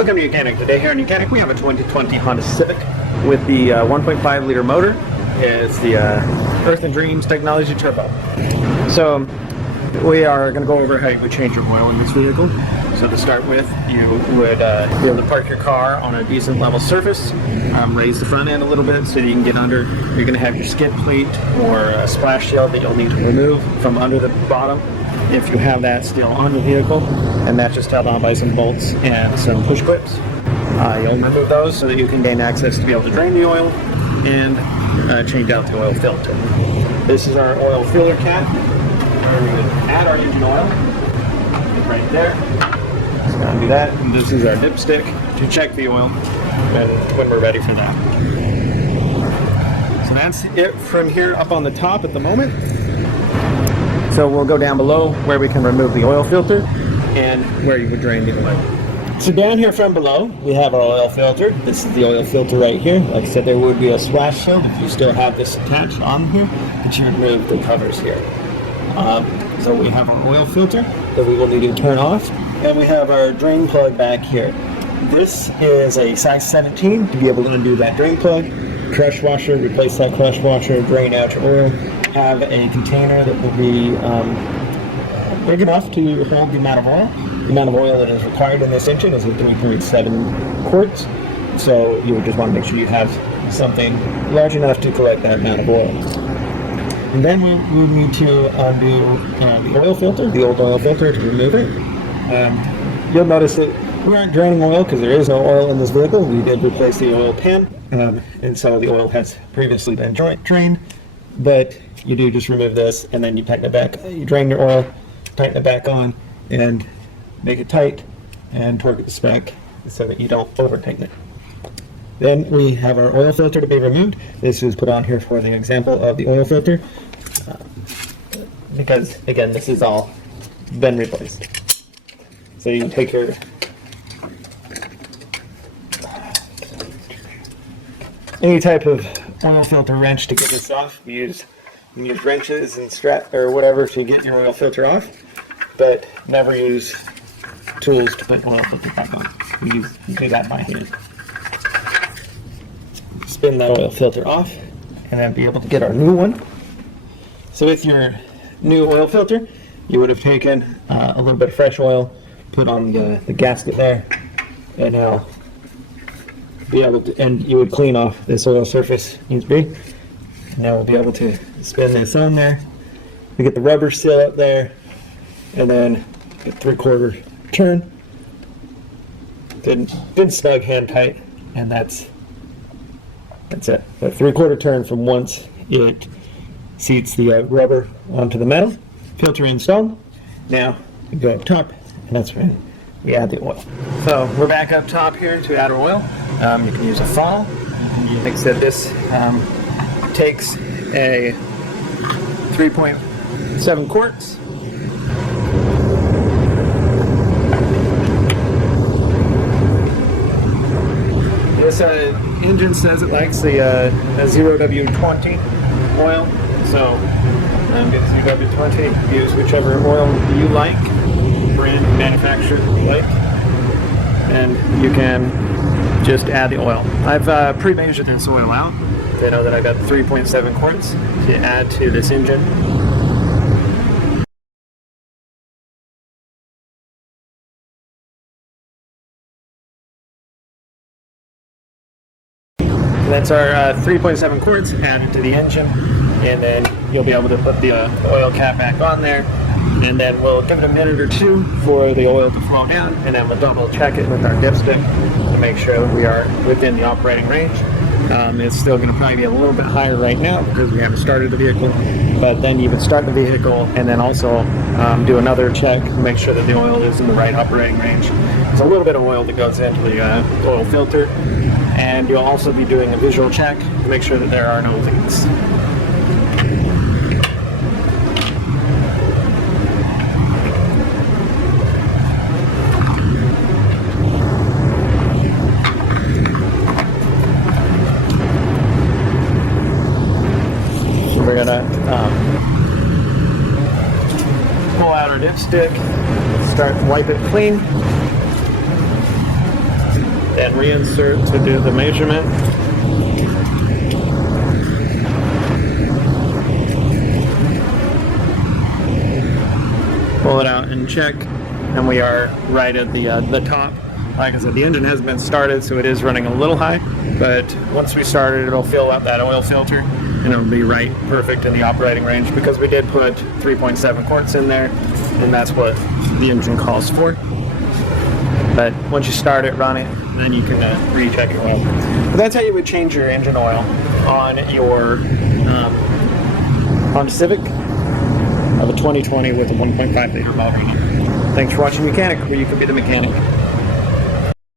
Welcome to YOUCANIC. Today here in YOUCANIC we have a 2020 Honda Civic with the 1.5 liter motor. It's the Earth and Dreams Technology Turbo. So we are going to go over how you would change your oil in this vehicle. So to start with, you would be able to park your car on a decent level surface, raise the front end a little bit so that you can get under. You're going to have your skid plate or a splash shield that you'll need to remove from under the bottom if you have that still on the vehicle, and that's just held on by some bolts and some push clips. You'll remove those so that you can gain access to be able to drain the oil and change out the oil filter. This is our oil filler cap where we would add our engine oil. It's right there. Just gonna do that. And this is our dipstick to check the oil when we're ready for that. So that's it from here up on the top at the moment. So we'll go down below where we can remove the oil filter and where you would drain the oil. So down here from below, we have our oil filter. This is the oil filter right here. Like I said, there would be a splash shield if you still have this attached on here, but you would remove the covers here. So we have our oil filter that we will need to turn off, and we have our drain plug back here. This is a size 17 to be able to undo that drain plug. Crush washer, replace that crush washer, drain out your oil. Have a container that will be big enough to hold the amount of oil. The amount of oil that is required in this engine is 3.7 quarts. So you would just want to make sure you have something large enough to collect that amount of oil. And then we would need to undo the oil filter, the old oil filter, to remove it. You'll notice that we aren't draining oil because there is no oil in this vehicle. We did replace the oil pan, and so the oil has previously been drained. But you do just remove this, and then you tighten it back. You drain your oil, tighten it back on, and make it tight, and torque it to spec so that you don't over tighten it. Then we have our oil filter to be removed. This is put on here for the example of the oil filter, because again, this is all been replaced. So you can take your any type of oil filter wrench to get this off. You can use wrenches and strap or whatever to get your oil filter off, but never use tools to put oil filter back on. You do that by hand. Spin that oil filter off and then be able to get our new one. So with your new oil filter, you would have taken a little bit of fresh oil, put on the gasket there, and now be able to, and you would clean off this oil surface needs to be. Now we'll be able to spin this on there. We get the rubber seal up there, and then get 3/4 turn. Then snug hand tight, and that's it. A 3/4 turn from once it seats the rubber onto the metal. Filter installed. Now we go up top, and that's when we add the oil. So we're back up top here to add our oil. You can use a funnel. Like I said, this takes a 3.7 quarts. This engine says it likes the 0W20 oil, so get 0W20. Use whichever oil you like, brand, manufacturer you like, and you can just add the oil. I've pre-measured this oil out. I know that I got 3.7 quarts to add to this engine. That's our 3.7 quarts added to the engine, and then you'll be able to put the oil cap back on there, and then we'll give it a minute or two for the oil to flow down, and then we'll double check it with our dipstick to make sure we are within the operating range. It's still going to probably be a little bit higher right now because we haven't started the vehicle, but then you would start the vehicle and then also do another check to make sure that the oil is in the right operating range. There's a little bit of oil that goes into the oil filter, and you'll also be doing a visual check to make sure that there are no leaks. We're gonna pull out our dipstick, start to wipe it clean. then reinsert to do the measurement. Pull it out and check, and we are right at the top. Like I said, the engine has been started, so it is running a little high, but once we start it, it'll fill up that oil filter, and it'll be right perfect in the operating range, because we did put 3.7 quarts in there, and that's what the engine calls for. But once you start it, run it, then you can recheck your oil. But that's how you would change your engine oil on your Honda Civic of a 2020 with a 1.5 liter valve. Thanks for watching YOUCANIC, where you can be the mechanic.